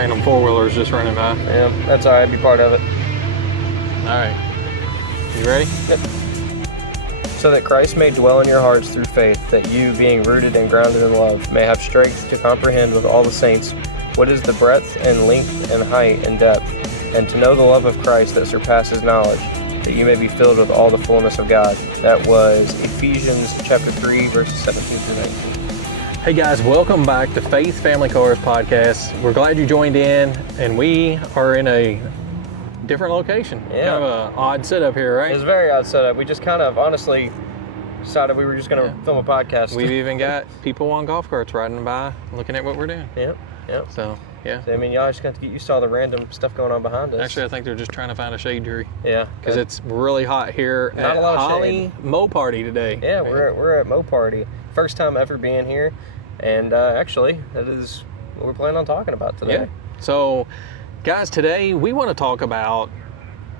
random four-wheelers just running by. Yeah, that's all right. Be part of it. All right. You ready? Yep. So that Christ may dwell in your hearts through faith, that you, being rooted and grounded in love, may have strength to comprehend with all the saints what is the breadth and length and height and depth, and to know the love of Christ that surpasses knowledge, that you may be filled with all the fullness of God. That was Ephesians chapter 3, verses 17 through 19. Hey guys, welcome back to Faith Family Cars Podcast. We're glad you joined in, and we are in a different location. Yeah. Kind of an odd setup here, right? It's a very odd setup. We just kind of honestly decided we were just going to film a podcast. We've even got people on golf carts riding by looking at what we're doing. Yep. So, yeah. So, I mean, y'all just got to get used to all the random stuff going on behind us. Actually, I think they're just trying to find a shade tree. Yeah. Because it's really hot here Not at a lot of Holley MoParty today. Yeah, we're at MoParty. First time ever being here. And actually, that is what we're planning on talking about today. Yeah. So, guys, today we want to talk about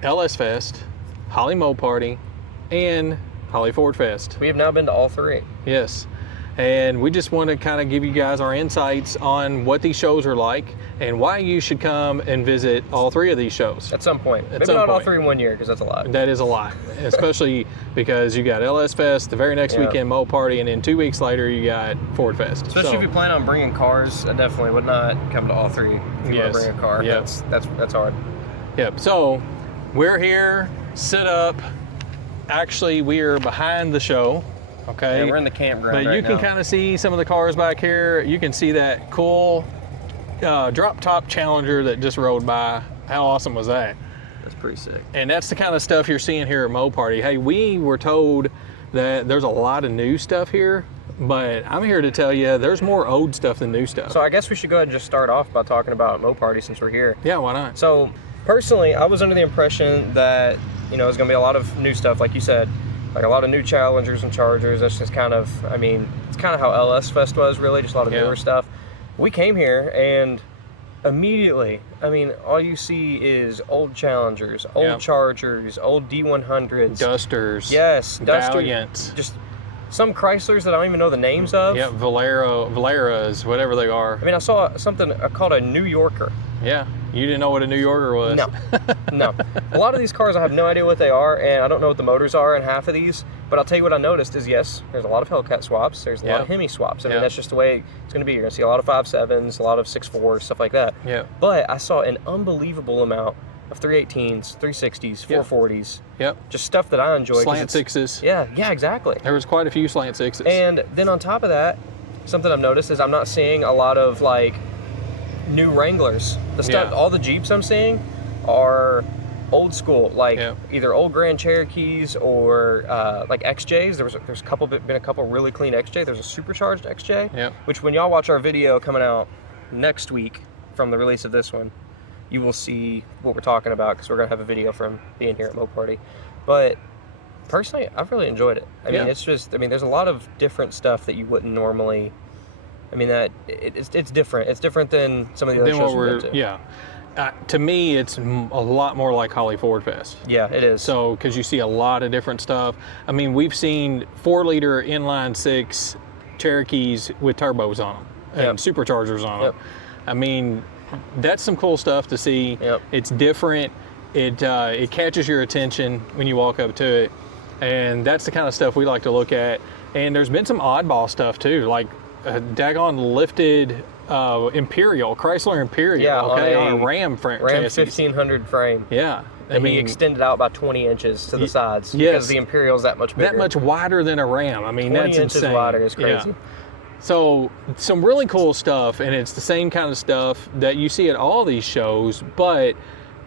LS Fest, Holley MoParty, and Holley Ford Fest. We have now been to all three. Yes. And we just want to kind of give you guys our insights on what these shows are like and why you should come and visit all three of these shows. At some point. Maybe not all three in 1 year, because that's a lot. That is a lot, especially because you got LS Fest, the very next weekend MoParty, and then 2 weeks later you got Ford Fest. Especially if you plan on bringing cars, I definitely would not come to all three if you want to bring a car. Yep. That's hard. Yep. So we're here, set up. Actually, we are behind the show. Okay. Yeah, we're in the campground. But you can kind of see some of the cars back here. You can see that cool drop top Challenger that just rode by. How awesome was that? That's pretty sick. And that's the kind of stuff you're seeing here at MoParty. Hey, we were told that there's a lot of new stuff here, but I'm here to tell you there's more old stuff than new stuff. So I guess we should go ahead and just start off by talking about MoParty since we're here. Yeah, why not? So personally, I was under the impression that, there's going to be a lot of new stuff, like you said. Like a lot of new Challengers and Chargers. That's just kind of, it's kind of how LS Fest was, really, just a lot of newer stuff. We came here and immediately, all you see is old Challengers, old Chargers, old D100s. Dusters. Yes, Dusters. Valiants. Just some Chryslers that I don't even know the names of. Yeah, Valeras, whatever they are. I saw something called a New Yorker. Yeah, you didn't know what a New Yorker was. No. A lot of these cars, I have no idea what they are, and I don't know what the motors are in half of these. But I'll tell you what I noticed is, yes, there's a lot of Hellcat swaps. There's a lot of Hemi swaps. That's just the way it's going to be. You're going to see a lot of 5.7s, a lot of 6.4s, stuff like that. Yeah. But I saw an unbelievable amount of 318s, 360s, 440s. Yep. Just stuff that I enjoy. Slant sixes. Yeah, exactly. There was quite a few slant sixes. And then on top of that, something I've noticed is I'm not seeing a lot of, new Wranglers. The stuff, all the Jeeps I'm seeing are old school, either old Grand Cherokees or XJs. There's been a couple really clean XJ. There's a supercharged XJ, which when y'all watch our video coming out next week from the release of this one, you will see what we're talking about, because we're gonna have a video from being here at MoParty. But personally, I've really enjoyed it. It's just, there's a lot of different stuff that you wouldn't normally. It's different. It's different than some of the other shows we've been to. Yeah. To me, it's a lot more like Holley Ford Fest. Yeah, it is. So, because you see a lot of different stuff. We've seen 4-liter inline 6 Cherokees with turbos on them and superchargers on them. That's some cool stuff to see. Yep. It's different. It catches your attention when you walk up to it, and that's the kind of stuff we like to look at. And there's been some oddball stuff too, like a daggone lifted Imperial, Chrysler Imperial, on a Ram frame. Ram 1500 frame. Yeah. He extended out about 20 inches to the sides because the Imperial's that much bigger. That much wider than a Ram. 20 that's inches insane. wider is crazy. Yeah. So some really cool stuff, and it's the same kind of stuff that you see at all these shows, but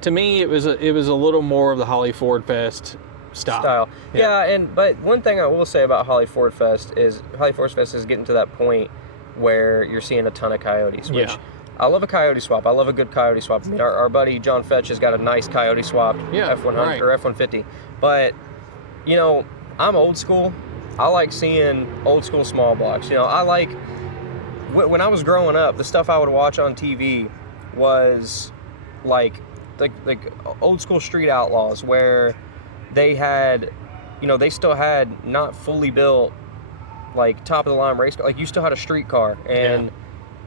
to me it was a little more of the Holley Ford Fest style. But one thing I will say about Holley Ford Fest is getting to that point where you're seeing a ton of Coyotes, which I love a Coyote swap. I love a good Coyote swap. Our buddy John Fetch has got a nice Coyote swap, F100 or F150. But I'm old school. I like seeing old school small blocks. I like, when I was growing up, the stuff I would watch on TV was like old school Street Outlaws, where they had, they still had not fully built, top of the line race car. You still had a street car, and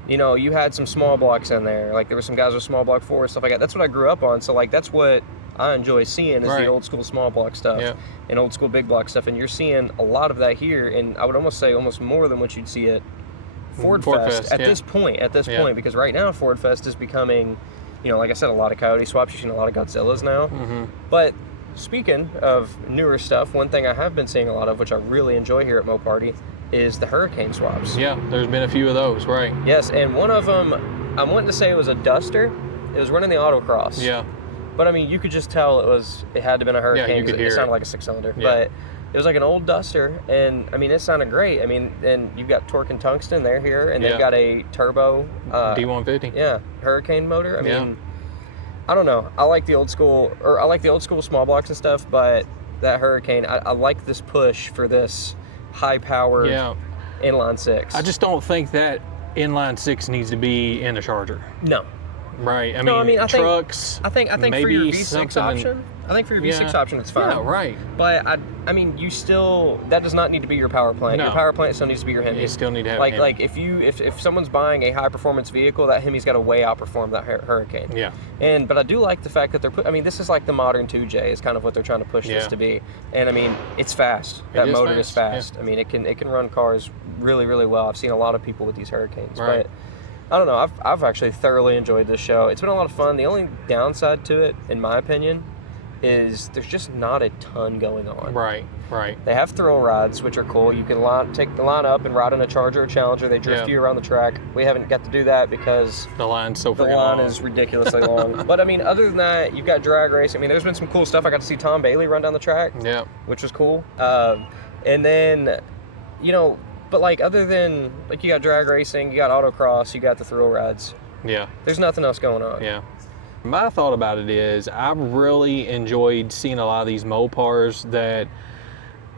You know, you had some small blocks in there. Like, there were some guys with small block 4 and stuff like that. That's what I grew up on. So, like, that's what I enjoy seeing is the old school small block stuff and old school big block stuff. And you're seeing a lot of that here. And I would almost say almost more than what you'd see at Ford Fest at this point. Because right now Ford Fest is becoming, you know, like I said, a lot of Coyote swaps. You're seeing a lot of Godzillas now. But speaking of newer stuff, one thing I have been seeing a lot of, which I really enjoy here at MoParty, is the Hurricane swaps. Yeah, there's been a few of those, right? Yes, and one of them, I'm wanting to say it was a Duster. It was running the autocross. Yeah. But I mean, you could just tell it had to have been a Hurricane. Yeah, you could hear it sounded like a 6-cylinder. Yeah. But it was like an old Duster, and I mean, it sounded great. I mean, and you've got torque and tungsten, they're here, and they've got a turbo D150. Yeah, Hurricane motor. I mean, I don't know. I like the old school small blocks and stuff, but that Hurricane, I like this push for this high-powered inline 6. I just don't think that inline 6 needs to be in the Charger. No. Right. I mean, trucks. I think maybe for your V6 option. I think for your V6 option, it's fine. Yeah, right. But I mean, that does not need to be your power plant. No. Your power plant still needs to be your Hemi. You still need to have like a Hemi. if someone's buying a high performance vehicle, that Hemi's got to way outperform that Hurricane. Yeah. But I do like the fact that this is like the modern 2J is kind of what they're trying to push this to be. And I mean, it's fast. That motor is fast. Yeah. I mean, it can run cars really, really well. I've seen a lot of people with these Hurricanes. Right. But I don't know. I've actually thoroughly enjoyed this show. It's been a lot of fun. The only downside to it, in my opinion, is there's just not a ton going on. Right. They have thrill rides, which are cool. You can take the line up and ride in a Charger or Challenger. They drift you around the track. We haven't got to do that because the line's so freaking long. The line long. is ridiculously long. But I mean, other than that, you've got drag racing. I mean, there's been some cool stuff. I got to see Tom Bailey run down the track. Yeah. Which was cool. And then, you know, but like other than like you got drag racing, you got autocross, you got the thrill rides. Yeah. There's nothing else going on. Yeah. My thought about it is I really enjoyed seeing a lot of these Mopars that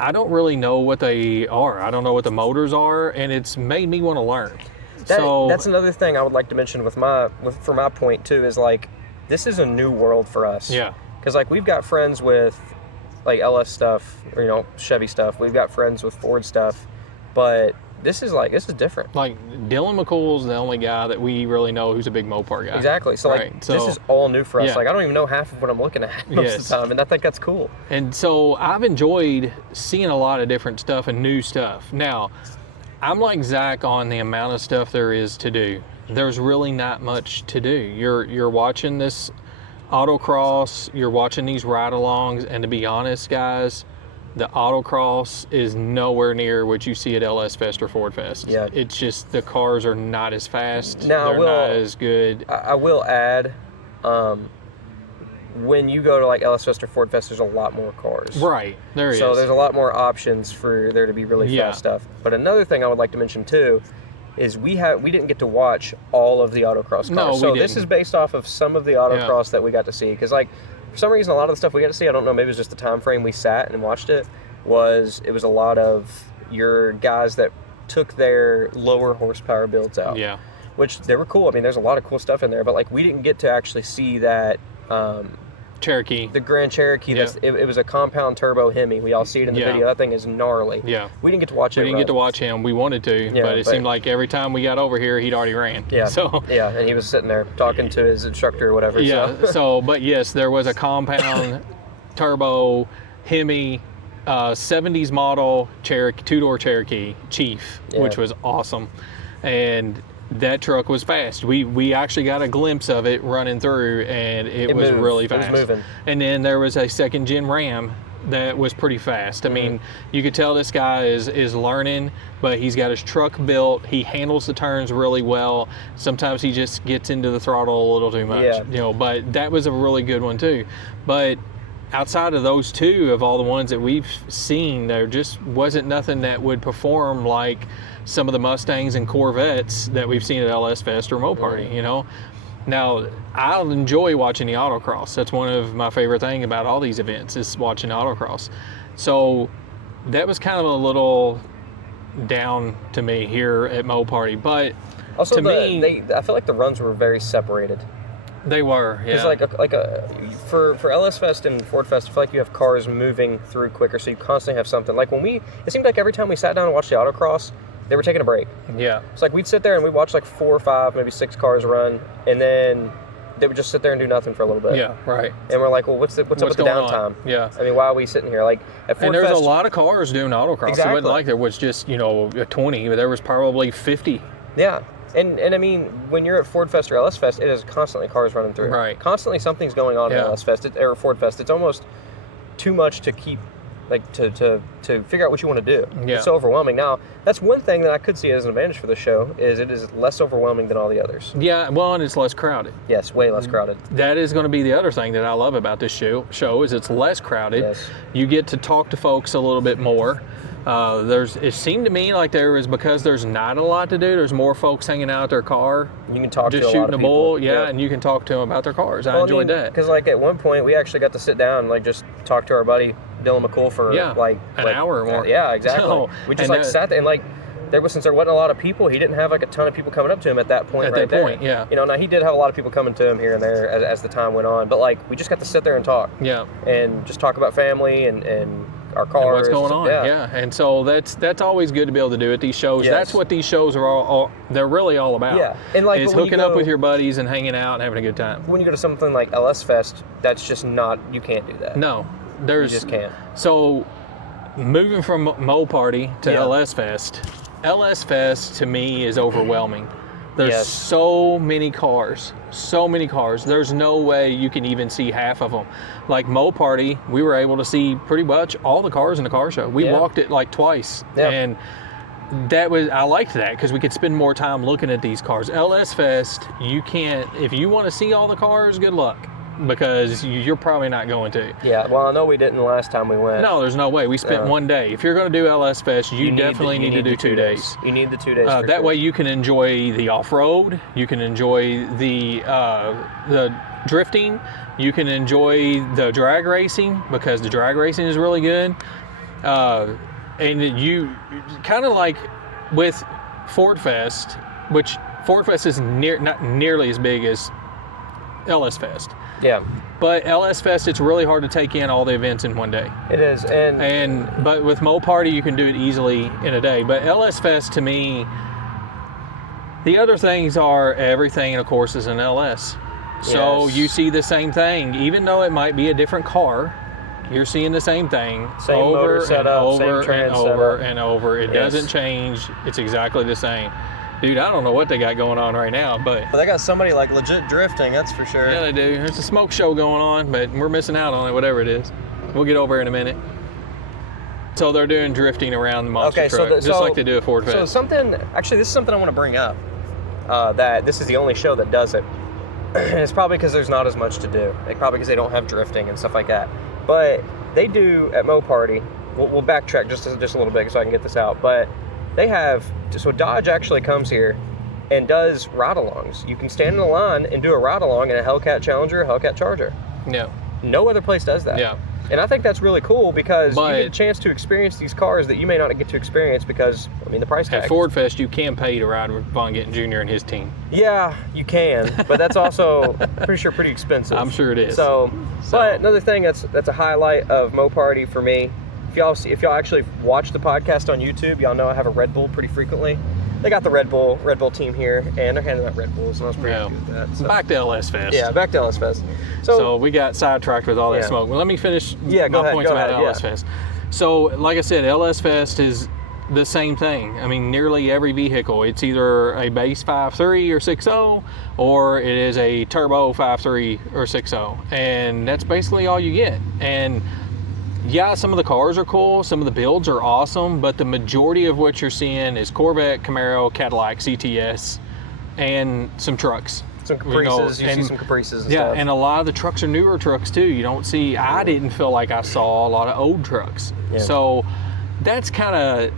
I don't really know what they are. I don't know what the motors are, and it's made me want to learn. That's another thing I would like to mention for my point too is like this is a new world for us. Yeah. Because like we've got friends with like LS stuff or you know Chevy stuff. We've got friends with Ford stuff, but this is different. Like Dylan McCool's the only guy that we really know who's a big Mopar guy. Exactly. So this is all new for us. Like I don't even know half of what I'm looking at most of the time, and I think that's cool. And so I've enjoyed seeing a lot of different stuff and new stuff. Now, I'm like Zach on the amount of stuff there is to do. There's really not much to do. You're watching this autocross, you're watching these ride-alongs, and to be honest, guys, the autocross is nowhere near what you see at LS Fest or Ford Fest. Yeah. It's just the cars are not as fast. Now, they're not as good. I will add, when you go to like LS Fest or Ford Fest, there's a lot more cars. Right, there is. So there's a lot more options for there to be really fast stuff. But another thing I would like to mention too is we didn't get to watch all of the autocross cars. No, so we this didn't. is based off of some of the autocross that we got to see. Because like for some reason, a lot of the stuff we got to see, I don't know, maybe it was just the time frame we sat and watched it, was a lot of your guys that took their lower horsepower builds out. Yeah. Which they were cool. I mean, there's a lot of cool stuff in there, but like we didn't get to actually see that Cherokee. The Grand Cherokee. Yeah. It was a compound turbo Hemi. We all see it in the video. That thing is gnarly. Yeah. We didn't get to watch it. We didn't get to watch him. We wanted to, but it seemed like every time we got over here, he'd already ran. Yeah. So yeah, and he was sitting there talking to his instructor or whatever. Yeah. But yes, there was a compound turbo Hemi 70s model Cherokee, two-door Cherokee Chief, which was awesome. And that truck was fast. We actually got a glimpse of it running through, and it was moved. really fast. It was moving. And then there was a second-gen Ram that was pretty fast. I mean, you could tell this guy is learning, but he's got his truck built. He handles the turns really well. Sometimes he just gets into the throttle a little too much. Yeah. You know, but that was a really good one too. But outside of those two, of all the ones that we've seen, there just wasn't nothing that would perform like some of the Mustangs and Corvettes that we've seen at LS Fest or MoParty, you know. Now, I'll enjoy watching the autocross. That's one of my favorite things about all these events is watching autocross. So that was kind of a little down to me here at MoParty. But also, to me, I feel like the runs were very separated. They were, yeah. Because for LS Fest and Ford Fest, I feel like you have cars moving through quicker, so you constantly have something. Like it seemed like every time we sat down and watched the autocross, they were taking a break. Yeah. It's like we'd sit there and we'd watch like 4 or 5, maybe 6 cars run, and then they would just sit there and do nothing for a little bit. Yeah, right. And we're like, well, what's up with the downtime? Yeah. I mean, why are we sitting here? Like at Ford and there's Fest, a lot of cars doing autocross. Exactly. It wasn't like there was just, 20, but there was probably 50. Yeah. And I mean, when you're at Ford Fest or LS Fest, it is constantly cars running through. Right. Constantly something's going on at LS Fest or Ford Fest. It's almost too much to keep, like, to figure out what you want to do. Yeah. It's so overwhelming. Now, that's one thing that I could see as an advantage for the show, is it is less overwhelming than all the others. Yeah, well, and it's less crowded. Yes, way less crowded. That is going to be the other thing that I love about this show is it's less crowded. Yes. You get to talk to folks a little bit more. It seemed to me like there was, because there's not a lot to do, there's more folks hanging out at their car. You can talk just to a shooting lot of a bull, people. and you can talk to them about their cars. I enjoyed that. Because like at one point we actually got to sit down and like just talk to our buddy Dylan McCool for like an hour or more. Yeah, exactly. So, we just sat there and like since there wasn't a lot of people, he didn't have like a ton of people coming up to him at that point. Yeah. Now he did have a lot of people coming to him here and there as the time went on, but like we just got to sit there and talk. Yeah. And just talk about family and our cars. And what's going on? Yeah. And so that's always good to be able to do at these shows. Yes. That's what these shows are all they're really all about. Yeah. And like is hooking up with your buddies and hanging out and having a good time. When you go to something like LS Fest, that's just not, you can't do that. No. You just can't. So moving from MoParty to LS Fest to me is overwhelming. There's so many cars. There's no way you can even see half of them. Like MoParty, we were able to see pretty much all the cars in the car show. We walked it like twice. Yeah. And I liked that because we could spend more time looking at these cars. LS Fest, you can't, if you want to see all the cars, good luck, because you're probably not going to. Yeah, well, I know we didn't the last time we went. No, there's no way. We spent one day. If you're going to do LS Fest, you definitely need to do 2 days. You need the 2 days. That way you can enjoy the off-road, you can enjoy the drifting, you can enjoy the drag racing, because the drag racing is really good. And you kind of like with Ford Fest, which Ford Fest is not nearly as big as LS Fest. Yeah. But LS Fest, it's really hard to take in all the events in one day. It is. But with MoParty, you can do it easily in a day. But LS Fest, to me, the other things are everything, of course, is an LS. So you see the same thing, even though it might be a different car. You're seeing the same thing over and over and over. It doesn't change. It's exactly the same. Dude, I don't know what they got going on right now, but they got somebody like legit drifting, that's for sure. Yeah, they do. There's a smoke show going on, but we're missing out on it, whatever it is. We'll get over in a minute. So they're doing drifting around the monster truck, just like they do at Ford Fest. So this is something I want to bring up, that this is the only show that does it. And it's probably because there's not as much to do. Probably because they don't have drifting and stuff like that. But they do at MoParty. We'll backtrack just a little bit so I can get this out. But they have, so Dodge actually comes here and does ride-alongs. You can stand in a line and do a ride-along in a Hellcat Challenger, a Hellcat Charger. Yeah. No other place does that. Yeah. And I think that's really cool because you get a chance to experience these cars that you may not get to experience because, the price tag. At Ford Fest, you can pay to ride with Von Gittin Jr. and his team. Yeah, you can, but that's also pretty expensive. I'm sure it is. So, but another thing that's a highlight of MoParty for me, if y'all actually watch the podcast on YouTube, y'all know I have a Red Bull pretty frequently. They got the Red Bull team here, and they're handing out Red Bulls, and I was pretty happy with that. So. Back to LS Fest. Yeah, back to LS Fest. So we got sidetracked with all that smoke. Well, let me finish my points about LS Fest. So, like I said, LS Fest is the same thing. Nearly every vehicle, it's either a base 5.3 or 6.0, or it is a turbo 5.3 or 6.0, and that's basically all you get. And yeah, some of the cars are cool, some of the builds are awesome, but the majority of what you're seeing is Corvette, Camaro, Cadillac, CTS, and some trucks. Some Caprices, you see some Caprices and stuff. And a lot of the trucks are newer trucks too. You don't see, I didn't feel like I saw a lot of old trucks. Yeah. So that's kind of,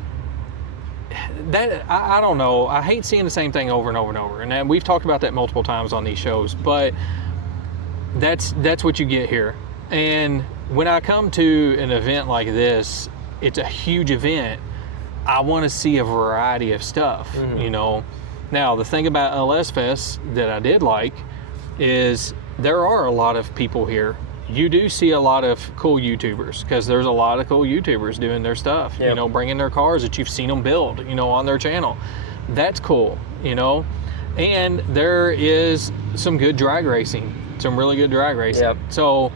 I don't know. I hate seeing the same thing over and over and over. And we've talked about that multiple times on these shows, but that's what you get here. And when I come to an event like this, it's a huge event. I want to see a variety of stuff, Now, the thing about LS Fest that I did like is there are a lot of people here. you do see a lot of cool YouTubers, because there's a lot of cool YouTubers doing their stuff, Yeah. you know, bringing their cars that you've seen them build, you know, on their channel. That's cool, you know. And there is some good drag racing, some really good drag racing. Yep. So,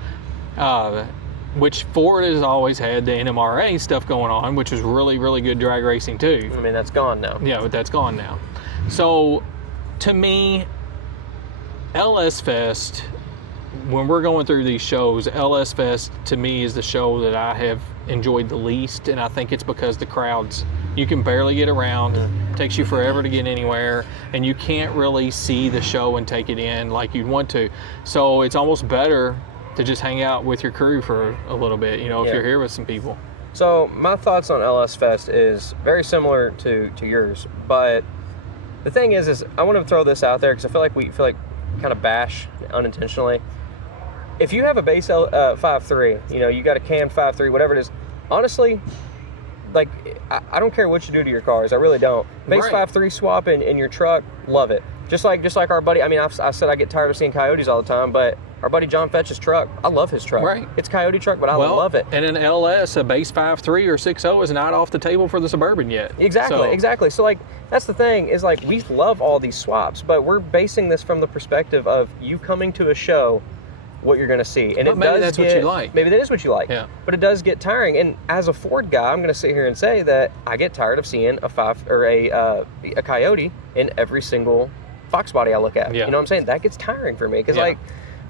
which Ford has always had the NMRA stuff going on, which is really, really good drag racing too. I mean, that's gone now. Yeah, but that's gone now. So, to me, LS Fest, when we're going through these shows, LS Fest to me is the show that I have enjoyed the least, and I think it's because the crowds, you can barely get around, takes you forever to get anywhere, and you can't really see the show and take it in like you'd want to. So it's almost better to just hang out with your crew for a little bit, you know, if you're here with some people. So my thoughts on LS Fest is very similar to yours, but the thing is I want to throw this out there because I feel like we kind of bash unintentionally. If you have a base 5.3, you know, you got a cam 5.3, whatever it is, honestly, like, I don't care what you do to your cars. I really don't. Base 5.3 swap in your truck, love it. Just like our buddy, I mean, I said I get tired of seeing Coyotes all the time, but our buddy John Fetch's truck, I love his truck. Right. It's Coyote truck, but I love it. And an LS, a base 5.3 or 6.0 is not off the table for the Suburban yet. Exactly. So, like, that's the thing, is like, we love all these swaps, but we're basing this from the perspective of you coming to a show, what you're going to see. And maybe that's what you like. Maybe that is what you like. Yeah. But it does get tiring. And as a Ford guy, I'm going to sit here and say that I get tired of seeing a Coyote in every single Fox body I look at. Yeah. You know what I'm saying? That gets tiring for me because like,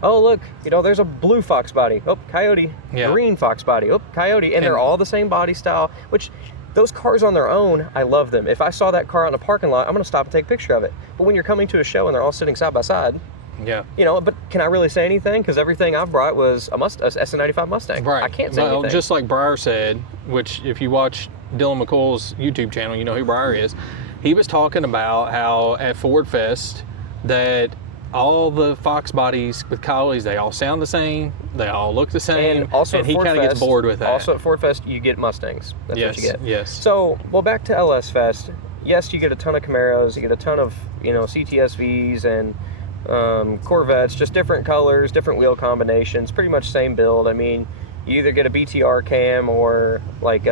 oh, look, you know, there's a blue Fox body. Oh, Coyote. Yeah. Green Fox body. Oh, Coyote. And they're all the same body style, which those cars on their own, I love them. If I saw that car out in a parking lot, I'm going to stop and take a picture of it. But when you're coming to a show and they're all sitting side by side, yeah. You know, but can I really say anything? Because everything I've brought was a SN95 Mustang. Right. I can't say anything. Just like Breyer said, which if you watch Dylan McCool's YouTube channel, you know who Breyer is. He was talking about how at Ford Fest that all the Fox bodies with Coyotes, they all sound the same, they all look the same, and he kind of gets bored with that. Also at Ford Fest, you get Mustangs. That's what you get. Yes. So, well, back to LS Fest. Yes, you get a ton of Camaros, you get a ton of, you know, CTSVs and Corvettes, just different colors, different wheel combinations, pretty much same build. I mean, you either get a BTR cam or like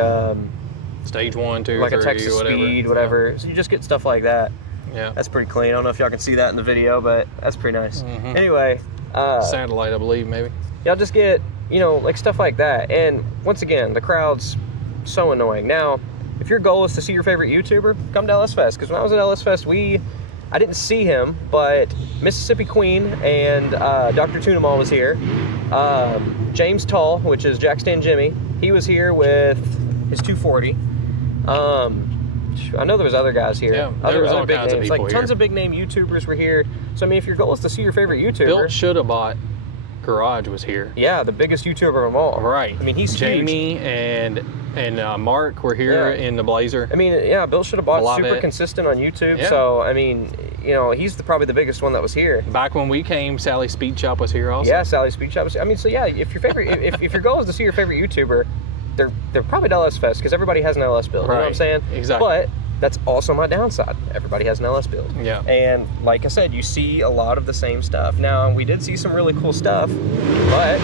stage 1, 2, like 3, a Texas whatever. Speed, whatever. Yeah. So you just get stuff like that. Yeah, that's pretty clean. I don't know if y'all can see that in the video, but that's pretty nice. Anyway, satellite, I believe, maybe. Y'all just get, you know, like stuff like that. And once again, the crowd's so annoying. Now, if your goal is to see your favorite YouTuber, come to LS Fest. Because when I was at LS Fest, I didn't see him, but Mississippi Queen and Dr. Tunamal was here. James Tall, which is Jackstand Jimmy, he was here with his 240. I know there was other guys here. Yeah, there was all kinds of people like here. tons of big name YouTubers were here. So I mean, if your goal is to see your favorite YouTuber, Bill Shoulda-Bought Garage was here. Yeah, the biggest YouTuber of them all. Right. I mean, he's Jamie huge. and Mark were here in the Blazer. I mean, yeah, Bill Shoulda-Bought, super consistent on YouTube. Yeah. So I mean, you know, he's probably the biggest one that was here. Back when we came, Sally Speed Shop was here also. Yeah, Sally Speed Shop was. I mean, so yeah, if your favorite, if your goal is to see your favorite YouTuber, they're probably at LS Fest because everybody has an LS build. Right. You know what I'm saying? Exactly. But that's also my downside. Everybody has an LS build. Yeah. And like I said, you see a lot of the same stuff. Now, we did see some really cool stuff, but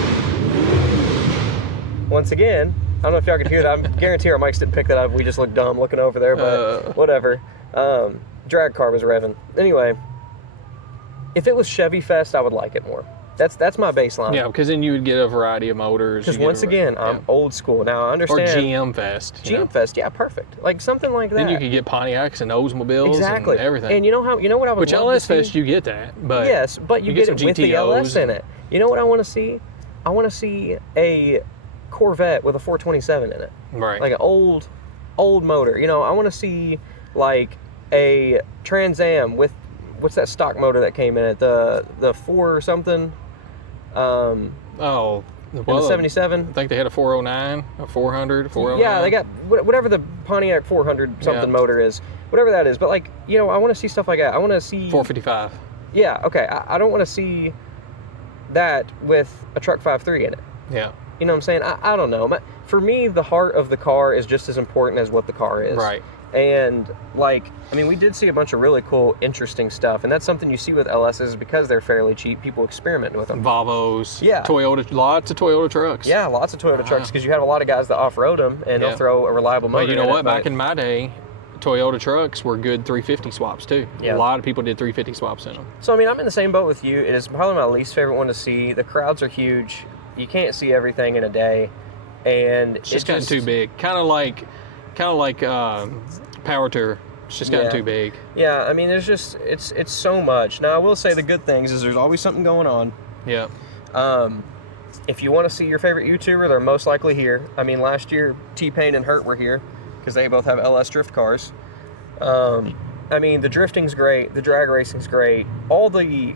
once again, I don't know if y'all could hear that. I guarantee our mics didn't pick that up. We just looked dumb looking over there, but whatever. Drag car was revving. Anyway, if it was Chevy Fest, I would like it more. That's my baseline. Yeah, because then you would get a variety of motors. Because once again, I'm old school. Now, I understand. Or GM Fest. GM Fest, yeah, perfect. Like something like that. Then you could get Pontiacs and Oldsmobiles and everything. And you know what I would love LS to see? Fest, you get that. But yes, but you get it with the LS in it. You know what I want to see? I want to see a Corvette with a 427 in it. Right. Like an old motor. You know, I want to see like a Trans Am with, what's that stock motor that came in it? The 4 or something? Well, the 77. I think they had a 409, a 400, 409. Yeah, they got whatever the Pontiac 400 something motor is, whatever that is. But like, you know, I want to see stuff like that. I want to see 455. Yeah, okay. I don't want to see that with a truck 5.3 in it. Yeah. You know what I'm saying? I don't know. For me, the heart of the car is just as important as what the car is. Right. And like, I mean, we did see a bunch of really cool, interesting stuff, and that's something you see with LSs because they're fairly cheap. People experiment with them. Volvos, yeah, Toyota, lots of Toyota trucks. Yeah, lots of Toyota trucks because you have a lot of guys that off-road them, and they'll throw a reliable motor. But you know what? Back in my day, Toyota trucks were good 350 swaps too. Yeah. A lot of people did 350 swaps in them. So I mean, I'm in the same boat with you. It is probably my least favorite one to see. The crowds are huge. You can't see everything in a day, and it's just gotten too big. Kind of like Power Tour. It's just gotten too big. Yeah, I mean, there's just it's so much. Now I will say the good things is there's always something going on. Yeah. If you want to see your favorite YouTuber, they're most likely here. I mean, last year T-Pain and Hurt were here because they both have LS drift cars. I mean, the drifting's great, the drag racing's great. All the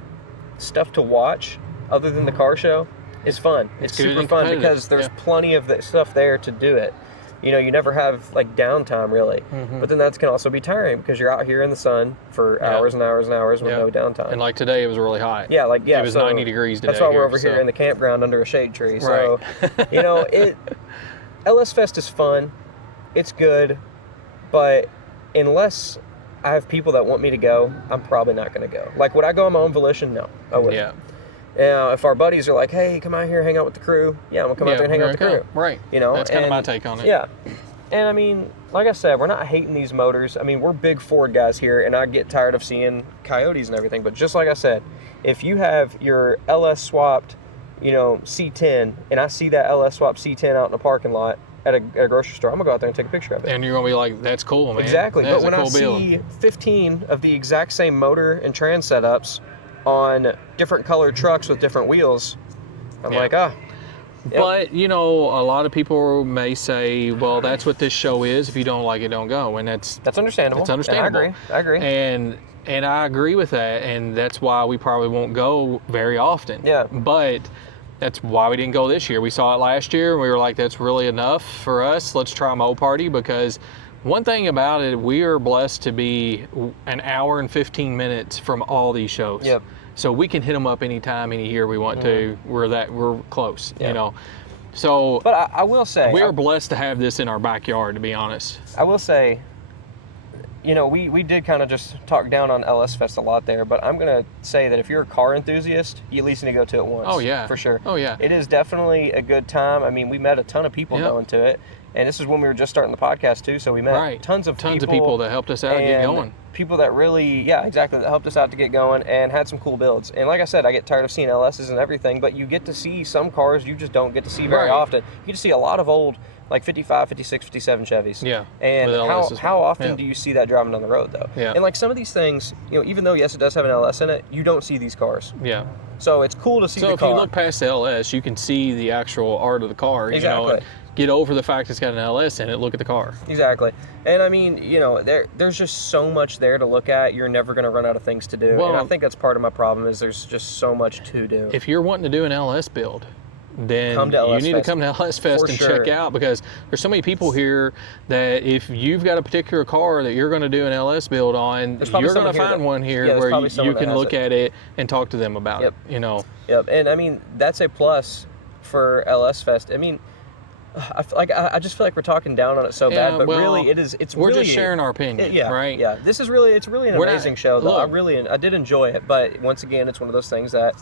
stuff to watch, other than the car show, is fun. It's super fun because there's plenty of stuff there to do it. You know, you never have like downtime really, but then that can also be tiring because you're out here in the sun for hours and hours and hours with no downtime. And like today, it was really hot. Yeah, like it was 90 degrees today. That's why we're over here in the campground under a shade tree. So, you know, LS Fest is fun, it's good, but unless I have people that want me to go, I'm probably not going to go. Like, would I go on my own volition? No, I wouldn't. Yeah. Now, if our buddies are like, hey, come out here, hang out with the crew, I'm going to come out there and hang out with the crew. Right. You know, that's kind of my take on it. Yeah. And I mean, like I said, we're not hating these motors. I mean, we're big Ford guys here, and I get tired of seeing Coyotes and everything. But just like I said, if you have your LS swapped, you know, C10, and I see that LS swapped C10 out in the parking lot at a grocery store, I'm going to go out there and take a picture of it. And you're going to be like, that's cool, man. Exactly. That but when I see 15 of the exact same motor and trans setups on different colored trucks with different wheels, I'm like, But, you know, a lot of people may say, well, that's what this show is. If you don't like it, don't go. And that's understandable. It's understandable. And I agree. And I agree with that. And that's why we probably won't go very often. Yeah. But that's why we didn't go this year. We saw it last year, and we were like, that's really enough for us. Let's try MoParty, because one thing about it, we are blessed to be an hour and 15 minutes from all these shows. Yep. So we can hit them up anytime, any year we want to. We're close, you know. So, but I will say, we're blessed to have this in our backyard, to be honest. I will say, you know, we did kind of just talk down on LS Fest a lot there, but I'm going to say that if you're a car enthusiast, you at least need to go to it once. Oh, yeah. For sure. Oh, yeah. It is definitely a good time. I mean, we met a ton of people going to it, and this is when we were just starting the podcast, too, so we met tons of people that helped us out and get going. People that really, that helped us out to get going and had some cool builds. And like I said, I get tired of seeing LSs and everything, but you get to see some cars you just don't get to see very often. You get to see a lot of old, like 55, 56, 57 Chevys. Yeah. And how often do you see that driving down the road, though? Yeah. And like some of these things, you know, even though, yes, it does have an LS in it, you don't see these cars. Yeah. So it's cool to see the car. So if you look past the LS, you can see the actual art of the car, you know, and get over the fact it's got an LS in it, look at the car. Exactly. And I mean, you know, there's just so much there to look at. You're never going to run out of things to do. Well, and I think that's part of my problem is there's just so much to do. If you're wanting to do an LS build, then you need to come to LS Fest and check out, because there's so many people here that if you've got a particular car that you're going to do an LS build on, you're going to find one here where you can look at it and talk to them about it, you know. Yep. And I mean, that's a plus for LS Fest. I mean, I just feel like we're talking down on it so bad, but really we're just sharing our opinion, right? Yeah, it's really an amazing show, though. I did enjoy it, but once again, it's one of those things that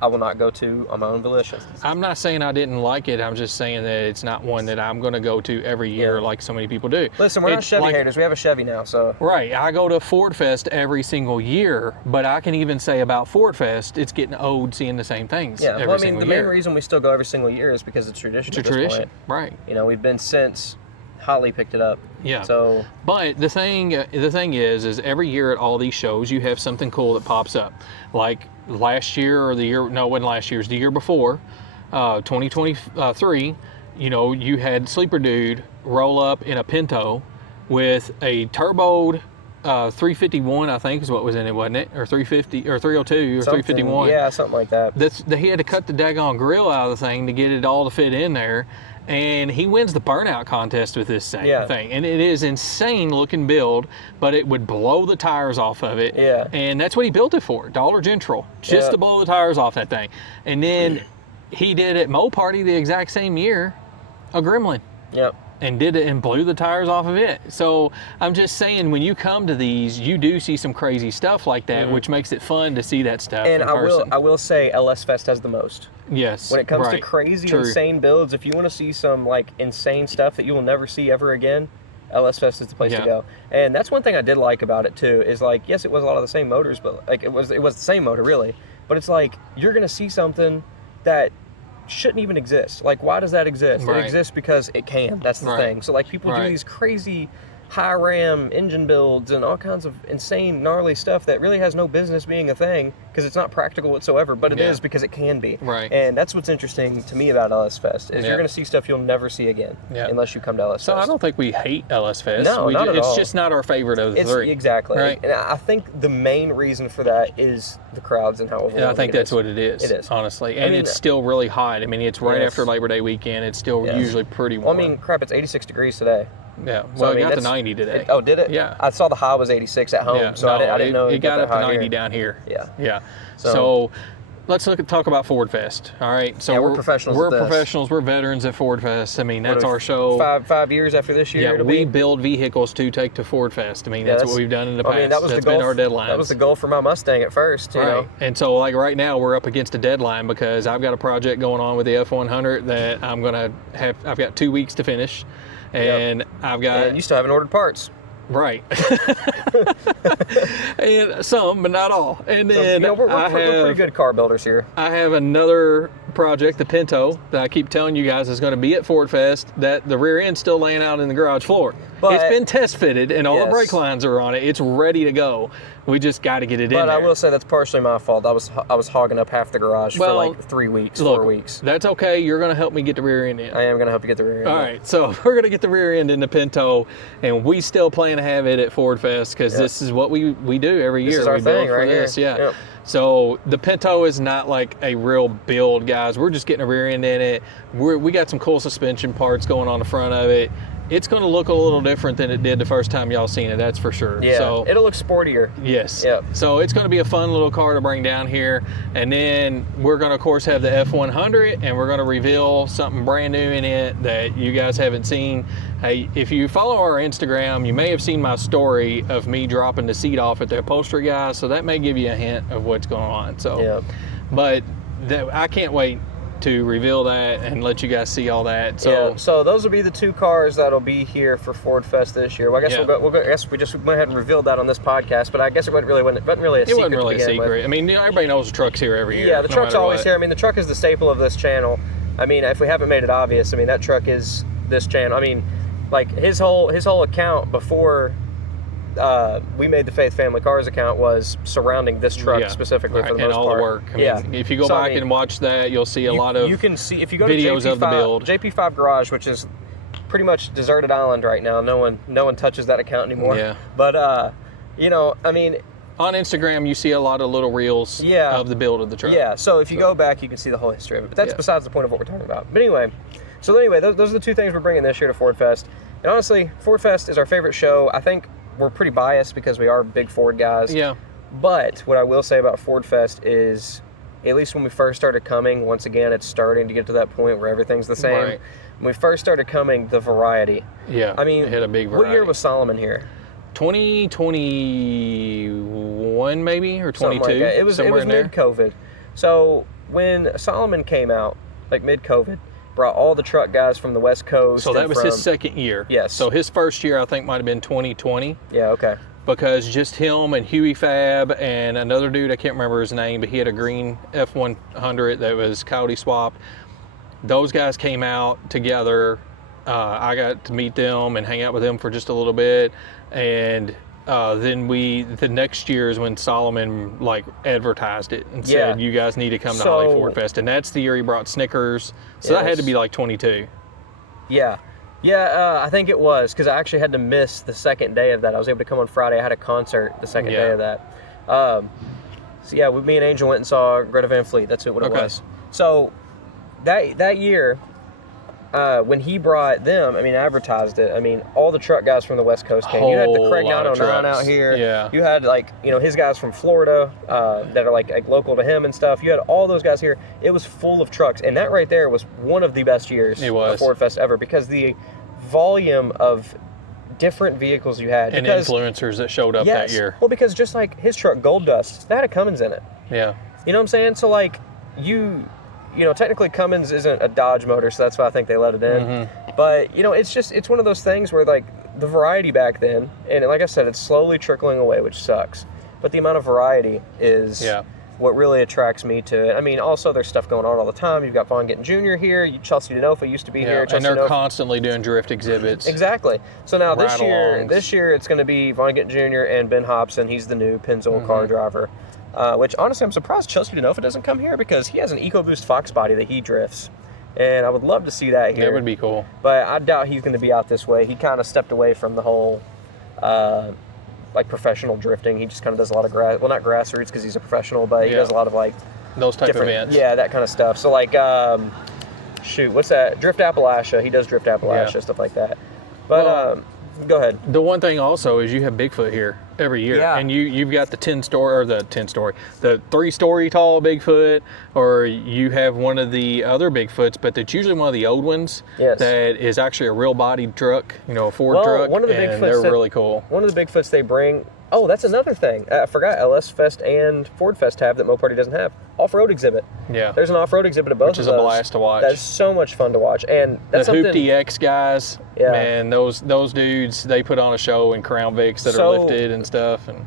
I will not go to on my own volition. I'm not saying I didn't like it. I'm just saying that it's not one that I'm going to go to every year like so many people do. Listen, we're not Chevy haters. We have a Chevy now, so. Right. I go to Ford Fest every single year, but I can even say about Ford Fest, it's getting old seeing the same things every single year. The main reason we still go every single year is because it's tradition. It's a tradition, right. You know, we've been since Holley picked it up. Yeah. So, but the thing is every year at all these shows, you have something cool that pops up. Like last year or it wasn't last year, it was the year before, 2023, you know, you had Sleeper Dude roll up in a Pinto with a turboed 351, I think is what was in it, wasn't it? Or 350 or 302 or 351. Yeah, something like that. He had to cut the daggone grill out of the thing to get it all to fit in there. And he wins the burnout contest with this thing. And it is insane looking build, but it would blow the tires off of it. Yeah. And that's what he built it for, Dollar General, just to blow the tires off that thing. And then he did at MoParty the exact same year, a Gremlin. Yep. and did it and blew the tires off of it. So I'm just saying, when you come to these, you do see some crazy stuff like that, which makes it fun to see that stuff and in person. I will say LS Fest has the most. Yes. When it comes to crazy, insane builds, if you want to see some like insane stuff that you will never see ever again, LS Fest is the place to go. And that's one thing I did like about it too, is like, yes, it was a lot of the same motors, but like it was the same motor really, but it's like you're gonna see something that shouldn't even exist. Like, why does that exist? It exists because it can. That's the thing. So like people do these crazy high ram engine builds and all kinds of insane gnarly stuff that really has no business being a thing, because it's not practical whatsoever, but it is because it can be. And that's what's interesting to me about LS Fest, is you're going to see stuff you'll never see again unless you come to LS Fest. So I don't think we hate LS Fest. No, not at all. It's just not our favorite of the three. Exactly. And I think the main reason for that is the crowds and how overwhelming I think that's what it is. It is. Honestly. And it's still really hot. I mean, it's right after Labor Day weekend. It's still usually pretty warm. Well, I mean, crap, it's 86 degrees today. Yeah, well, it got to 90 today. Oh, did it? Yeah. I saw the high was 86 at home, so I didn't know it got up to 90 down here. Yeah. So let's talk about Ford Fest. All right. So we're professionals. We're professionals. We're veterans at Ford Fest. I mean, that's our show. 5 years after this year. Yeah, we build vehicles to take to Ford Fest. I mean, that's what we've done in the past. I mean, that's been our deadline. That was the goal for my Mustang at first. You know? And so, like right now, we're up against a deadline because I've got a project going on with the F100 that I'm gonna have. I've got 2 weeks to finish. And I've got. And you still haven't ordered parts. Right. And some, but not all. And then we're pretty good car builders here. I have another project, the Pinto, that I keep telling you guys is going to be at Ford Fest, that the rear end's still laying out in the garage floor. But it's been test fitted and all the brake lines are on it. It's ready to go. We just got to get it in there. But I will say that's partially my fault. I was hogging up half the garage for like 3 weeks, 4 weeks. That's okay. You're going to help me get the rear end in. I am going to help you get the rear end in. All right. So we're going to get the rear end in the Pinto, and we still plan to have it at Ford Fest because this is what we do every year. This is our thing right here. Yeah. So the Pinto is not like a real build, guys. We're just getting a rear end in it. We got some cool suspension parts going on the front of it. It's going to look a little different than it did the first time y'all seen it, that's for sure. Yeah, so, it'll look sportier. Yes. Yep. So it's going to be a fun little car to bring down here. And then we're going to, of course, have the F100, and we're going to reveal something brand new in it that you guys haven't seen. Hey, if you follow our Instagram, you may have seen my story of me dropping the seat off at the upholstery guy, so that may give you a hint of what's going on. So, but I can't wait to reveal that and let you guys see all that. So, so those will be the 2 cars that'll be here for Ford Fest this year. Well, I guess we just went ahead and revealed that on this podcast, but I guess it wasn't really a secret. It wasn't really a secret. I mean, everybody knows the truck's here every year. Yeah, the truck's always here. I mean, the truck is the staple of this channel. I mean, if we haven't made it obvious, I mean, that truck is this channel. I mean, like his whole account before we made the Faith Family Cars account was surrounding this truck specifically for the most part. And all the work. I mean, if you go back and watch that, you'll see a lot of you can see if you go videos to of the build. JP5 Garage, which is pretty much deserted island right now. No one touches that account anymore. Yeah. But you know, I mean, on Instagram, you see a lot of little reels of the build of the truck. Yeah. So if you go back, you can see the whole history of it. But that's besides the point of what we're talking about. But anyway, those are the 2 things we're bringing this year to Ford Fest. And honestly, Ford Fest is our favorite show. I think we're pretty biased because we are big Ford guys. Yeah. But what I will say about Ford Fest is, at least when we first started coming, once again, it's starting to get to that point where everything's the same. Right. When we first started coming, the variety. Yeah. I mean, it had a big variety. What year was Solomon here? 2021 maybe, or 22. Like that. It was mid-COVID. So when Solomon came out, like mid-COVID, brought all the truck guys from the West Coast. So that was his second year. Yes. So his first year, I think, might have been 2020. Yeah, okay. Because just him and Huey Fab and another dude, I can't remember his name, but he had a green F100 that was Coyote swap. Those guys came out together. I got to meet them and hang out with them for just a little bit. And then the next year is when Solomon advertised it and said, you guys need to come to Holley Ford Fest. And that's the year he brought Snickers. So that had to be like 22. Yeah. Yeah, I think it was, because I actually had to miss the second day of that. I was able to come on Friday. I had a concert the second day of that. So yeah, me and Angel went and saw Greta Van Fleet. That's what it was. So that year, when he brought them, I mean, advertised it. I mean, all the truck guys from the West Coast came. You had the Craig 909 out here. Yeah. You had his guys from Florida that are like local to him and stuff. You had all those guys here. It was full of trucks, and that right there was one of the best years of Ford Fest ever, because the volume of different vehicles you had. And influencers that showed up that year. Well, because just like his truck, Gold Dust, that had a Cummins in it. Yeah. You know what I'm saying? So, like, you know, technically Cummins isn't a Dodge motor, so that's why I think they let it in. Mm-hmm. But, you know, it's one of those things where, like, the variety back then, and like I said, it's slowly trickling away, which sucks. But the amount of variety is what really attracts me to it. I mean, also there's stuff going on all the time. You've got Von Gittin Jr. here. Chelsea Denofa used to be here. And they're constantly doing drift exhibits. Exactly. So now this year it's going to be Von Gittin Jr. and Ben Hobson. He's the new Pennzoil car driver. Which honestly, I'm surprised Chelsea Denofa doesn't come here because he has an EcoBoost Fox body that he drifts. And I would love to see that here. That would be cool. But I doubt he's going to be out this way. He kind of stepped away from the whole, like, professional drifting. He just kind of does a lot of not grassroots because he's a professional, but he does a lot of, like, those type of events. Yeah, that kind of stuff. So, like, what's that? Drift Appalachia. He does Drift Appalachia, stuff like that. But, go ahead. The one thing also is you have Bigfoot here every year, and you've got the 3-story tall Bigfoot, or you have one of the other Bigfoots, but that's usually one of the old ones that is actually a real bodied truck, you know, a Ford truck. One of the and Bigfoots they're really cool. One of the Bigfoots they bring. Oh, that's another thing. I forgot LS Fest and Ford Fest have that MoParty doesn't have. Off-road exhibit. Yeah. There's an off-road exhibit of both of those. Which is a blast to watch. That's so much fun to watch. And that's the Hoopty X guys, man, those dudes, they put on a show in Crown Vics that are lifted and stuff. And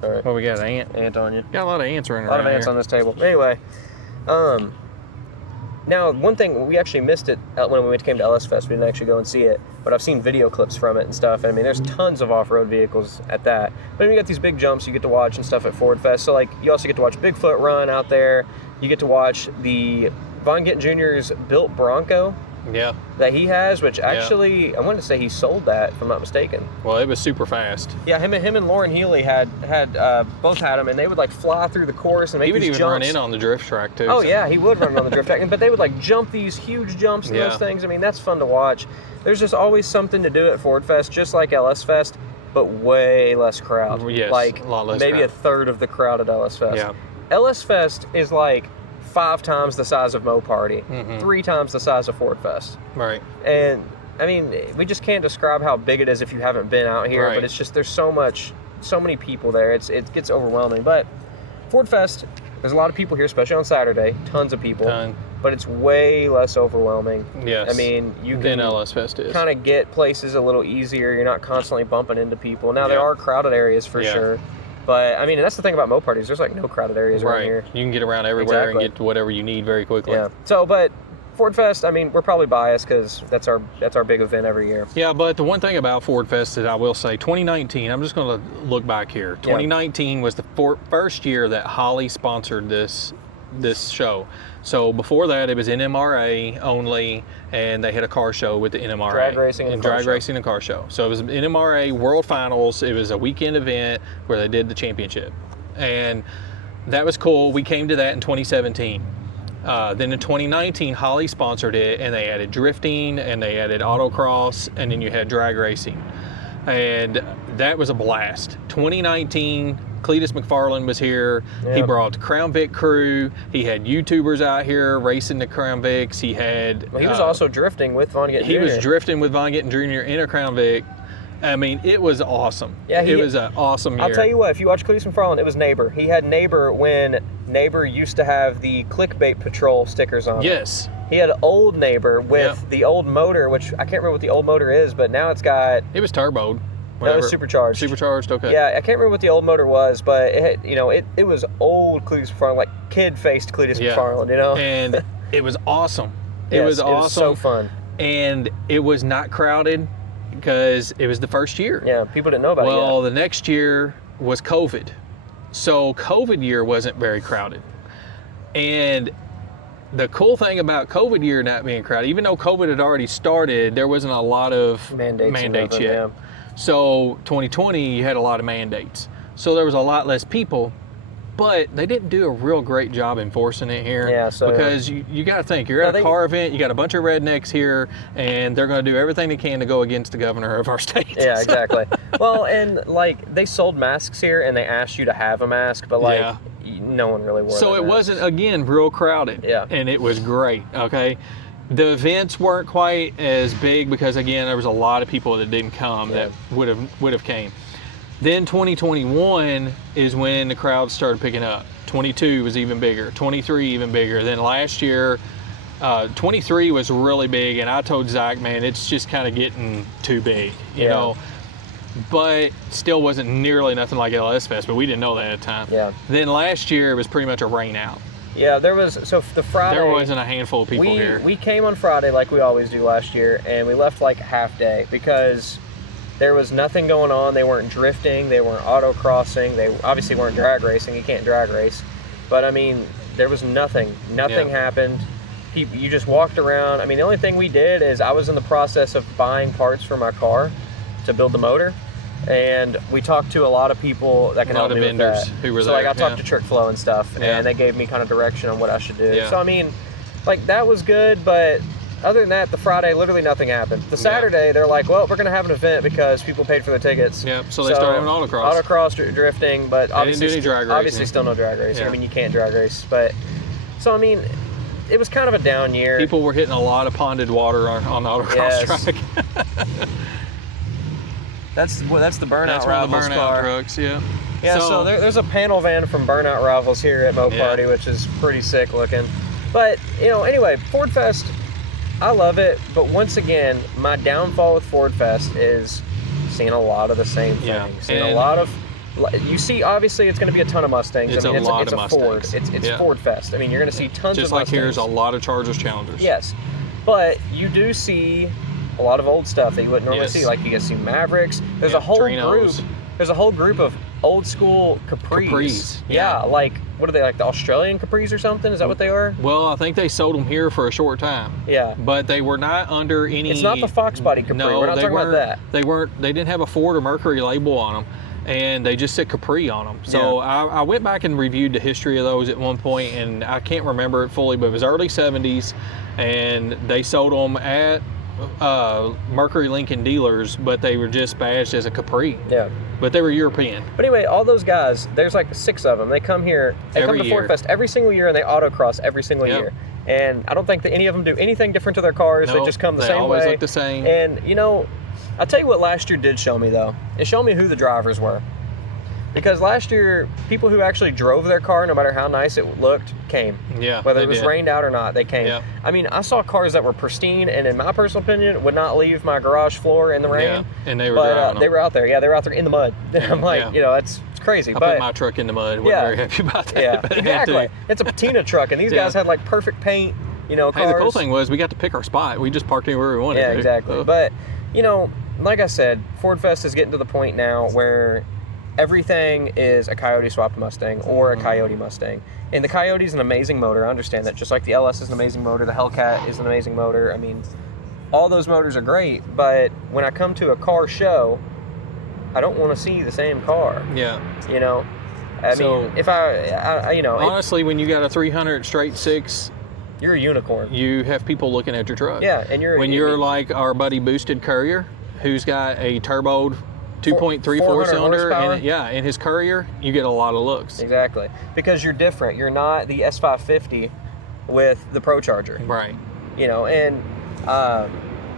sorry. Well, we got an ant on you. Got a lot of ants running around. A lot of ants on this table. Anyway, now one thing, we actually missed it when we came to LS Fest. We didn't actually go and see it, but I've seen video clips from it and stuff. I mean, there's tons of off-road vehicles at that. But then you got these big jumps you get to watch and stuff at Ford Fest. So, like, you also get to watch Bigfoot run out there. You get to watch the Von Gittin Jr.'s built Bronco. Yeah. That he has, which actually, I wanted to say he sold that, if I'm not mistaken. Well, it was super fast. Yeah, him and Lauren Healy both had them, and they would, like, fly through the course and make these jumps. He would even run in on the drift track, too. Oh, yeah, he would run on the drift track. But they would, like, jump these huge jumps and those things. I mean, that's fun to watch. There's just always something to do at Ford Fest, just like LS Fest, but way less crowd. Yes, like, a lot less maybe crowd. A third of the crowd at LS Fest. Yeah. LS Fest is, like, 5 times the size of MoParty, 3 times the size of Ford Fest. Right. And, I mean, we just can't describe how big it is if you haven't been out here, but it's just, there's so many people there, it gets overwhelming. But Ford Fest, there's a lot of people here, especially on Saturday, tons of people, but it's way less overwhelming. Yes. I mean, you can LS Fest is. kind of get places a little easier, you're not constantly bumping into people. Now, there are crowded areas for sure. But, I mean, that's the thing about MoParties. There's, like, no crowded areas around here. You can get around everywhere and get to whatever you need very quickly. Yeah. So, but Ford Fest, I mean, we're probably biased because that's our big event every year. Yeah, but the one thing about Ford Fest that I will say, 2019, I'm just going to look back here. 2019 was the first year that Holley sponsored this show. So before that, it was NMRA only, and they had a car show with the NMRA. Drag racing and car show. So it was NMRA World Finals. It was a weekend event where they did the championship. And that was cool. We came to that in 2017. Then in 2019, Holley sponsored it, and they added drifting, and they added autocross, and then you had drag racing. And that was a blast. 2019, Cletus McFarland was here. He brought the Crown Vic crew. He had YouTubers out here racing the Crown Vics. He had... Well, he was also drifting with Von Gittin Jr. He was drifting with Von Gittin Jr. in a Crown Vic. I mean, it was awesome. Yeah, it was an awesome year. I'll tell you what, if you watch Cletus McFarland, it was Neighbor. He had Neighbor when Neighbor used to have the Clickbait Patrol stickers on. Yes. He had an old Neighbor with the old motor, which I can't remember what the old motor is, but now it's got... It was turboed. No, it was supercharged. Supercharged, okay. Yeah, I can't remember what the old motor was, but it had, it was old Cletus McFarland, like kid-faced Cletus McFarland, And it was awesome. It was so fun. And it was not crowded because it was the first year. Yeah, people didn't know about it yet. Well, the next year was COVID. So COVID year wasn't very crowded. And the cool thing about COVID year not being crowded, even though COVID had already started, there wasn't a lot of mandates yet. Yeah. So 2020, you had a lot of mandates. So there was a lot less people, but they didn't do a real great job enforcing it here. Yeah, so because you got to think, you're at a car event, you got a bunch of rednecks here, and they're going to do everything they can to go against the governor of our state. Yeah, exactly. Well, and like they sold masks here, and they asked you to have a mask, but like no one really wore them. So it wasn't, again, real crowded. Yeah. And it was great, okay? The events weren't quite as big because, again, there was a lot of people that didn't come that would have came. Then 2021 is when the crowd started picking up. 22 was even bigger. 23 even bigger. Then last year, 23 was really big, and I told Zach, man, it's just kind of getting too big, you know. But still wasn't nearly nothing like LS Fest, but we didn't know that at the time. Yeah. Then last year it was pretty much a rain out. Yeah, there was, so the Friday... There wasn't a handful of people here. We came on Friday like we always do last year, and we left like half day because there was nothing going on. They weren't drifting, they weren't autocrossing, they obviously weren't drag racing. You can't drag race. But I mean, there was nothing. Nothing happened. You just walked around. I mean, the only thing we did is I was in the process of buying parts for my car to build the motor. And we talked to a lot of people that can help me with that. A lot of vendors who were there. So like I talked to Trick Flow and stuff, and they gave me kind of direction on what I should do. Yeah. So I mean, like that was good, but other than that, the Friday, literally nothing happened. The Saturday, they're like, well, we're going to have an event because people paid for their tickets. Yeah, so they started having autocross. Autocross, drifting, but obviously, still no drag racing. Yeah. I mean, you can't drag race. But, so I mean, it was kind of a down year. People were hitting a lot of ponded water on the autocross track. That's the Burnout That's Rivals one of the Burnout car. trucks, yeah. Yeah, so there's a panel van from Burnout Rivals here at MoParty, which is pretty sick looking. But, you know, anyway, Ford Fest, I love it. But once again, my downfall with Ford Fest is seeing a lot of the same things. Yeah. Seeing a lot of, you see, obviously, it's going to be a ton of Mustangs. It's I mean, a lot it's of a Mustangs. Ford. It's Ford Fest. I mean, you're going to see tons Just of like Mustangs. here's a lot of Chargers Challengers. Yes. But you do see a lot of old stuff that you wouldn't normally see. Like you get to see Mavericks. There's a whole Trinos. group. There's a whole group of old school Capris. Yeah, like what are they, like the Australian Capris or something? Is that what they are? Well, I think they sold them here for a short time. Yeah. But they were not under any. It's not the Fox Body Capri. No, we're not talking about that. They weren't. They didn't have a Ford or Mercury label on them, and they just said Capri on them. So I went back and reviewed the history of those at one point, and I can't remember it fully, but it was early '70s, and they sold them at Mercury Lincoln dealers, but they were just badged as a Capri. Yeah. But they were European. But anyway, all those guys, there's like 6 of them. They come here, come to Ford Fest every single year, and they autocross every single year. And I don't think that any of them do anything different to their cars. They just come the same way. They always look the same. And, you know, I'll tell you what last year did show me, though. It showed me who the drivers were. Because last year, people who actually drove their car, no matter how nice it looked, came. Yeah, whether it was rained out or not, they came. Yeah. I mean, I saw cars that were pristine, and in my personal opinion, would not leave my garage floor in the rain. Yeah, and they were driving them. They were out there. Yeah, they were out there in the mud. I'm like, you know, it's crazy. I put my truck in the mud. Wasn't very happy about that. Yeah, exactly. It's a patina truck, and these guys had like perfect paint. You know, cars. Hey, the cool thing was we got to pick our spot. We just parked anywhere we wanted. Yeah, exactly. So. But you know, like I said, Ford Fest is getting to the point now where everything is a Coyote swapped Mustang or a Coyote Mustang. And the Coyote is an amazing motor. I understand that. Just like the LS is an amazing motor, the Hellcat is an amazing motor. I mean, all those motors are great, but when I come to a car show, I don't want to see the same car. Yeah. You know? I mean, if I you know... Honestly, when you got a 300 straight 6... You're a unicorn. You have people looking at your truck. Yeah, and you're like our buddy Boosted Courier, who's got a turboed 2.34 cylinder, and in his Courier, you get a lot of looks. Exactly, because you're different. You're not the S550 with the Pro Charger. Right. You know, and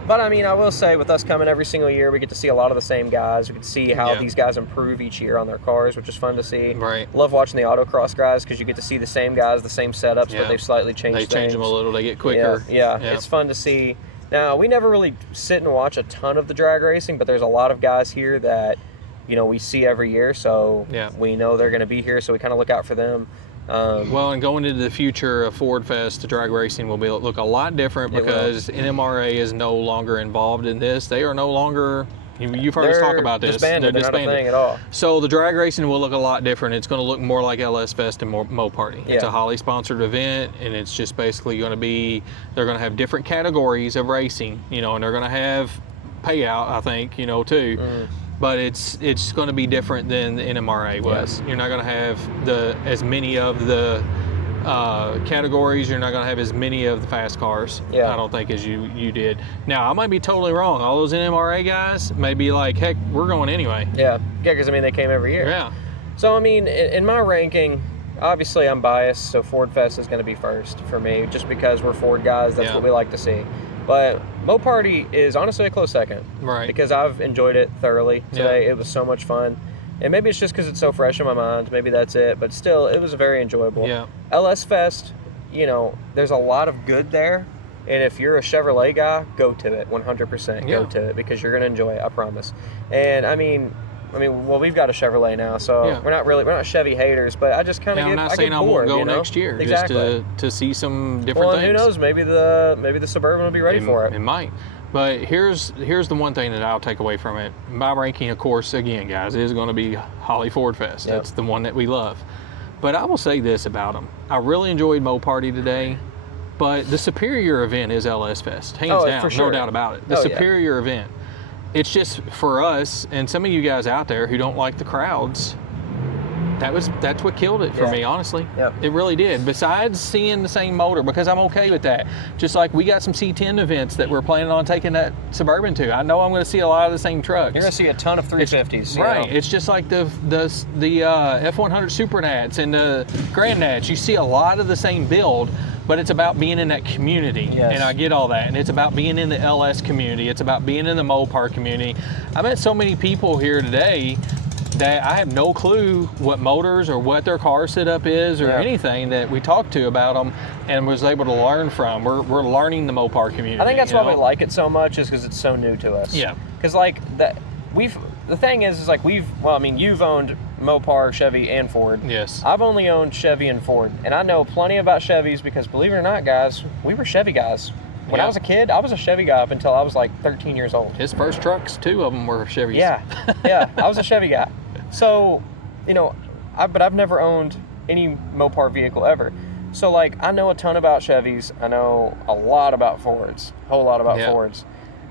but I mean, I will say, with us coming every single year, we get to see a lot of the same guys. We get to see how these guys improve each year on their cars, which is fun to see. Right. Love watching the autocross guys because you get to see the same guys, the same setups, but they've slightly changed things. They change them a little. They get quicker. Yeah, it's fun to see. Now, we never really sit and watch a ton of the drag racing, but there's a lot of guys here that, you know, we see every year, so we know they're going to be here, so we kind of look out for them. Well, and going into the future of Ford Fest, the drag racing will look a lot different because NMRA is no longer involved in this. They are no longer... You've heard us talk about this. They're disbanded. Not a thing at all. So the drag racing will look a lot different. It's going to look more like LS Fest and MoParty. It's a Holley sponsored event, and it's just basically going to be, they're going to have different categories of racing, you know, and they're going to have payout, I think, you know, too. But it's going to be different than the NMRA was. You're not going to have as many of the categories. You're not going to have as many of the fast cars, I don't think, as you did. Now, I might be totally wrong. All those NMRA guys may be like, heck, we're going anyway. Yeah, because, I mean, they came every year. Yeah. So, I mean, in my ranking, obviously I'm biased, so Ford Fest is going to be first for me, just because we're Ford guys. That's what we like to see. But MoParty is honestly a close second. Right. Because I've enjoyed it thoroughly today. It was so much fun. And maybe it's just because it's so fresh in my mind. Maybe that's it. But still, it was very enjoyable. Yeah. LS Fest, there's a lot of good there. And if you're a Chevrolet guy, go to it. 100% go to it, because you're going to enjoy it, I promise. And I mean, well, we've got a Chevrolet now, so we're not Chevy haters, but I just kind of I'm not saying I won't go next year, just to see some different things. Who knows? Maybe the Suburban will be ready for it. It might. But here's the one thing that I'll take away from it. My ranking, of course, again, guys, is going to be Holley Ford Fest. That's the one that we love. But I will say this about them. I really enjoyed MoParty today, but the superior event is LS Fest, hands down, for sure. No doubt about it. The superior event. It's just for us and some of you guys out there who don't like the crowds. That's what killed it for me, honestly. It really did. Besides seeing the same motor, because I'm okay with that. Just like we got some C10 events that we're planning on taking that Suburban to. I know I'm going to see a lot of the same trucks. You're going to see a ton of 350s. Right. It's just like the F100 Super Nats and the Grand Nats. You see a lot of the same build, but it's about being in that community. And I get all that. And it's about being in the LS community. It's about being in the Mopar community. I met so many people here today that I have no clue what motors or what their car setup is or anything that we talked to about them and was able to learn from. We're learning the Mopar community. I think that's why we like it so much, is because it's so new to us. Yeah. Because the thing is like you've owned Mopar, Chevy, and Ford. Yes. I've only owned Chevy and Ford, and I know plenty about Chevys because, believe it or not, guys, we were Chevy guys. When I was a kid, I was a Chevy guy up until I was like 13 years old. His first trucks, 2 of them were Chevys. Yeah, I was a Chevy guy. So, but I've never owned any Mopar vehicle ever. So, I know a ton about Chevys. I know a lot about Fords, a whole lot about Fords,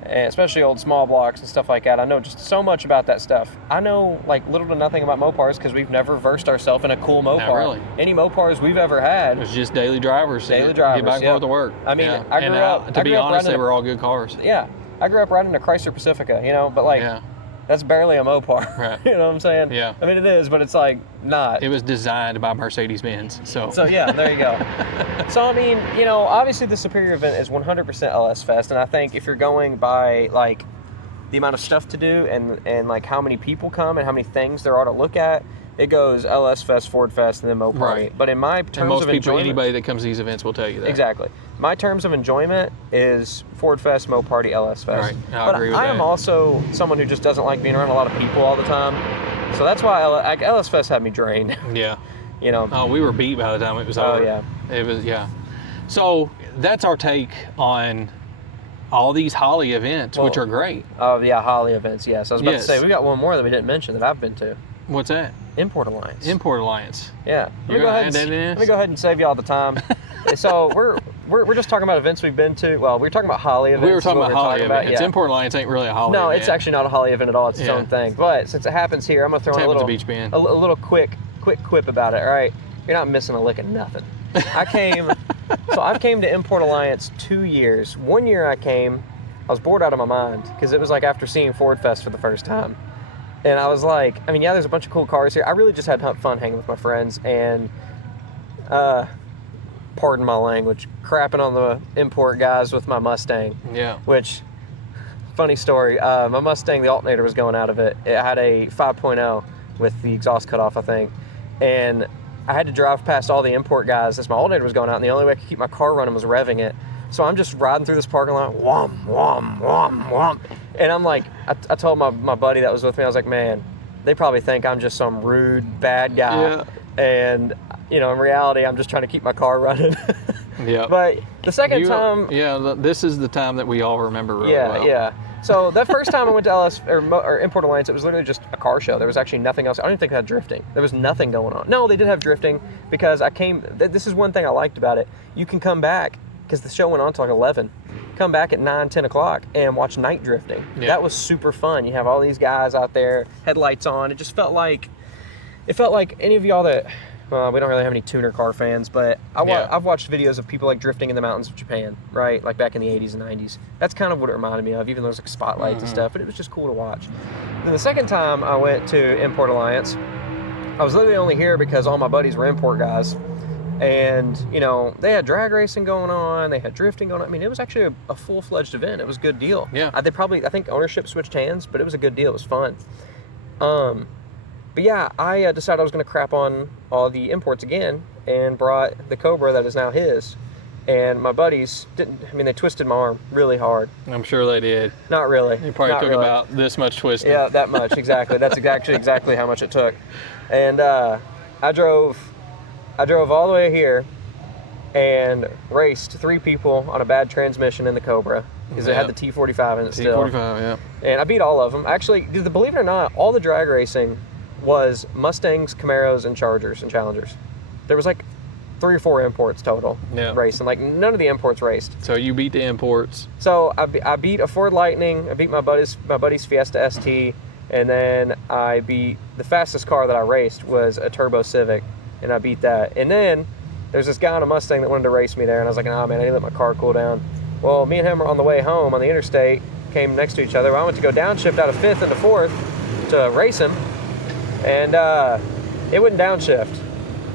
and especially old small blocks and stuff like that. I know just so much about that stuff. I know, little to nothing about Mopars because we've never versed ourselves in a cool Mopar. Not really. Any Mopars we've ever had. It was just daily drivers. Get back and forth to work. I mean, I grew up. To be honest, they were all good cars. Yeah. I grew up riding a Chrysler Pacifica, but that's barely a Mopar. Right. You know what I'm saying? Yeah. I mean, it is, but it's not. It was designed by Mercedes-Benz. So yeah, there you go. So, I mean, obviously the superior event is 100% LS Fest. And I think if you're going by, the amount of stuff to do and how many people come and how many things there are to look at, it goes LS Fest, Ford Fest, and then MoParty. Right. But in my terms of enjoyment, anybody that comes to these events will tell you that. Exactly. My terms of enjoyment is Ford Fest, MoParty, LS Fest. Right. I agree with that. I am also someone who just doesn't like being around a lot of people all the time. So that's why LS Fest had me drained. Yeah. Oh, we were beat by the time it was over. Oh, yeah. It was, So that's our take on all these Holley events, which are great. Oh, yeah, Holley events, yes. I was about to say, we got one more that we didn't mention that I've been to. What's that? Import Alliance. Import Alliance. Yeah. Let me go ahead and save you all the time. So we're just talking about events we've been to. Well, we were talking about Holley events. We were talking about Holley events. Yeah. Import Alliance ain't really a Holley event. No, it's actually not a Holley event at all. It's its own thing. But since it happens here, I'm going to throw in a little quick quip about it, all right? You're not missing a lick of nothing. I came to Import Alliance 2 years. 1 year I was bored out of my mind because it was after seeing Ford Fest for the first time. And I was there's a bunch of cool cars here. I really just had fun hanging with my friends and, pardon my language, crapping on the import guys with my Mustang. Yeah. Which, funny story, my Mustang, the alternator was going out of it. It had a 5.0 with the exhaust cut off, I think. And I had to drive past all the import guys as my alternator was going out, and the only way I could keep my car running was revving it. So I'm just riding through this parking lot, whom, whom, whum, whum. And I'm I told my buddy that was with me, I was like, man, they probably think I'm just some rude, bad guy. Yeah. And, in reality, I'm just trying to keep my car running. Yeah. But the second time... Yeah, this is the time that we all remember really well. Yeah. So that first time I went to LS or Import Alliance, it was literally just a car show. There was actually nothing else. I don't even think they had drifting. There was nothing going on. No, they did have drifting because this is one thing I liked about it. You can come back, because the show went on until 11. Come back at 9, 10 o'clock and watch night drifting. Yeah. That was super fun. You have all these guys out there, headlights on. It just felt like any of y'all that, well, we don't really have any tuner car fans, but I've watched videos of people drifting in the mountains of Japan, right? Back in the 80s and 90s. That's kind of what it reminded me of, even though there's spotlights and stuff, but it was just cool to watch. Then the second time I went to Import Alliance, I was literally only here because all my buddies were import guys. And, you know, they had drag racing going on, they had drifting going on. I mean, it was actually a full-fledged event. It was a good deal. Yeah. I think ownership switched hands, but it was a good deal. It was fun. But yeah, I decided I was going to crap on all the imports again and brought the Cobra that is now his. And my buddies they twisted my arm really hard. I'm sure they did. Not really. You probably took about this much twisting. Yeah, that much, exactly. That's exactly how much it took. And I drove all the way here and raced 3 people on a bad transmission in the Cobra because it had the T45 in it still. T45, yeah. And I beat all of them. Actually, believe it or not, all the drag racing was Mustangs, Camaros, and Chargers and Challengers. There was like 3 or 4 imports total racing. Like none of the imports raced. So you beat the imports. So I beat a Ford Lightning. I beat my buddy's Fiesta ST, and then I beat the fastest car that I raced was a Turbo Civic. And I beat that. And then there's this guy on a Mustang that wanted to race me there, and I was like, nah, man, I need to let my car cool down. Well, me and him were on the way home on the interstate, came next to each other. I went to go downshift out of 5th into 4th to race him, and it wouldn't downshift.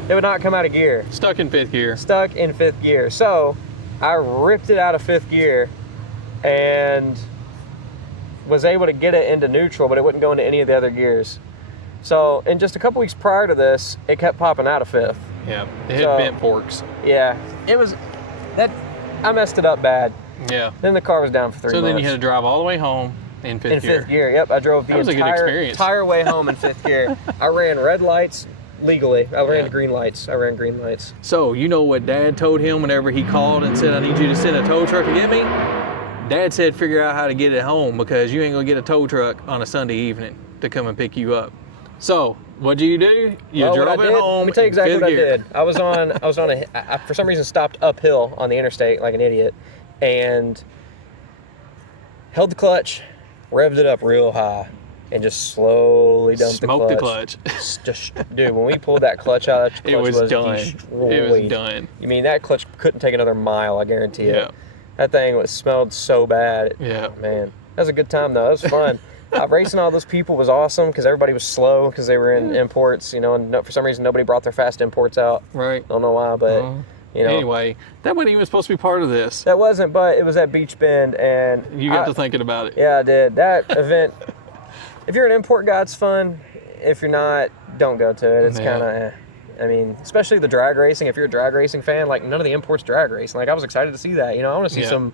It would not come out of gear. Stuck in 5th gear. Stuck in 5th gear. So I ripped it out of 5th gear and was able to get it into neutral, but it wouldn't go into any of the other gears. So, in just a couple weeks prior to this, it kept popping out of 5th. Yeah, it hit bent forks. Yeah, I messed it up bad. Yeah. Then the car was down for 3 months. So then you had to drive all the way home in 5th gear. In 5th gear, yep. I drove the entire way home in 5th gear. I ran red lights legally. I ran green lights. So, you know what Dad told him whenever he called and said, I need you to send a tow truck to get me? Dad said, figure out how to get it home because you ain't going to get a tow truck on a Sunday evening to come and pick you up. So, what did you do? You drove it home. Let me tell you exactly what gear. I did. I was on I for some reason stopped uphill on the interstate like an idiot and held the clutch, revved it up real high, and just slowly dumped Smoked the clutch. Dude, when we pulled that clutch out, that clutch it was done. destroyed. It was done. You mean that clutch couldn't take another mile? I guarantee it. Yeah. That thing smelled so bad. Yeah. Man, that was a good time though. That was fun. Racing all those people was awesome because everybody was slow because they were in imports, you know, and for some reason nobody brought their fast imports out. Right. Don't know why, but you know. Anyway, that wasn't even supposed to be part of this. That wasn't, but it was at Beach Bend, and You got to thinking about it. Yeah, I did. That event. If you're an import guy, it's fun. If you're not, don't go to it. It's kind of. I mean, especially the drag racing. If you're a drag racing fan, like none of the imports drag racing. Like I was excited to see that. You know, I want to see some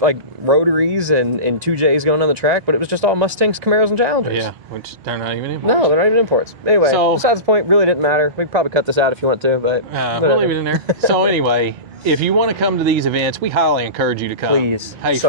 like rotaries and 2Js going on the track, but it was just all Mustangs, Camaros, and Challengers. Yeah, which they're not even imports. No, they're not even imports. Anyway, besides the point, really didn't matter. We could probably cut this out if you want to, but we'll leave it in there. So anyway, if you want to come to these events, we highly encourage you to come. Please. Hey,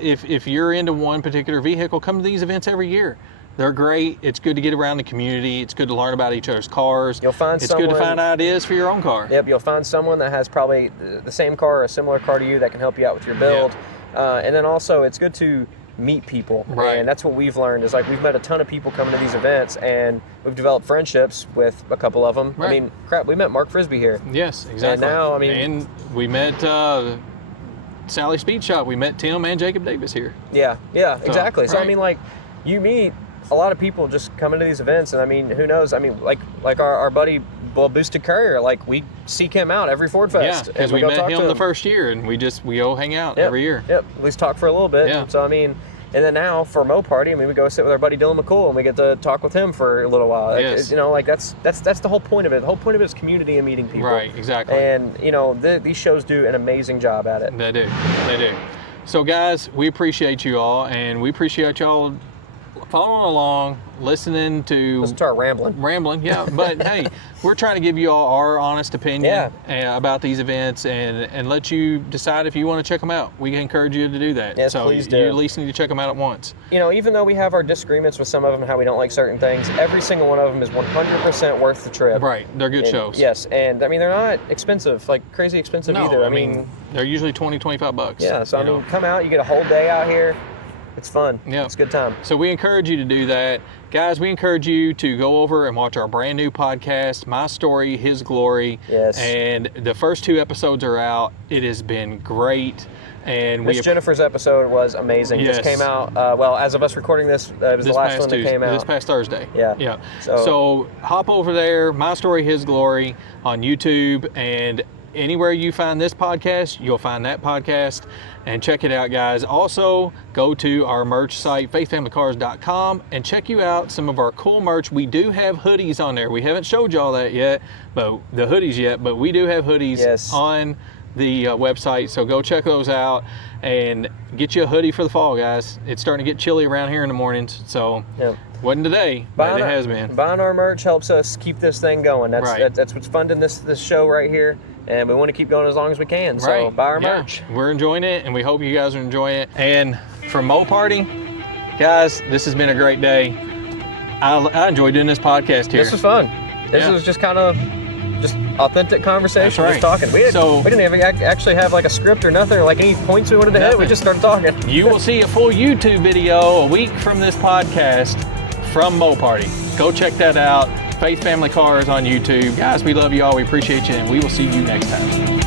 if you're into one particular vehicle, come to these events every year. They're great. It's good to get around the community. It's good to learn about each other's cars. You'll find It's good to find ideas for your own car. Yep, you'll find someone that has probably the same car or a similar car to you that can help you out with your build. And then also, it's good to meet people. Right. And that's what we've learned is like we've met a ton of people coming to these events, and we've developed friendships with a couple of them. Right. I mean, crap, we met Mark Frisbee here. Yes, exactly. And now, I mean, and we met Sally Speed Shop. We met Tim and Jacob Davis here. Yeah, exactly. So right. I mean, like, you meet a lot of people just coming to these events, and I mean, who knows? I mean, like our buddy Boosted Courier, like we seek him out every Ford Fest. Yeah, because we met him the first year, and we all hang out every year. Yep, at least talk for a little bit. Yeah. So I mean, and then now for MoParty, I mean, we go sit with our buddy Dylan McCool, and we get to talk with him for a little while. Yes. You know, like that's the whole point of it. The whole point of it is community and meeting people. Right, exactly. And you know, these shows do an amazing job at it. They do. So guys, we appreciate you all, and we appreciate y'all following along, listening to our rambling. Yeah, but hey, we're trying to give you all our honest opinion about these events and let you decide if you want to check them out. We encourage you to do that. Yes, so please do. You at least need to check them out at once. You know, even though we have our disagreements with some of them, how we don't like certain things, every single one of them is 100% worth the trip. Right, they're good shows. Yes, and I mean, they're not expensive, like crazy expensive either. I mean, they're usually $20-25. Yeah, so I mean, come out, you get a whole day out here. It's fun. Yeah. It's a good time. So we encourage you to do that. Guys, we encourage you to go over and watch our brand new podcast, My Story, His Glory. Yes. And the first 2 episodes are out. It has been great. And Miss Jennifer's episode was amazing. Yes. Just came out, well, as of us recording this, it was the last one that came out. This past Thursday. Yeah. Yeah. So hop over there, My Story, His Glory on YouTube, and anywhere you find this podcast, you'll find that podcast, and check it out, guys. Also, go to our merch site, faithfamilycars.com, and check you out some of our cool merch. We do have hoodies on there. We haven't showed y'all that yet, but the hoodies yet, but we do have hoodies on the website, so go check those out and get you a hoodie for the fall, guys. It's starting to get chilly around here in the mornings, so wasn't today, but it has been. Buying our merch helps us keep this thing going. That's what's funding this show right here, and we want to keep going as long as we can. So buy our merch. We're enjoying it, and we hope you guys are enjoying it. And from MoParty, guys, this has been a great day. I enjoyed doing this podcast here. This was fun. This was just kind of just authentic conversation, just talking. We didn't even actually have like a script or nothing, or like any points we wanted to hit. We just started talking. You will see a full YouTube video a week from this podcast from MoParty. Go check that out. Faith Family Cars on YouTube. Guys, we love you all. We appreciate you, and we will see you next time.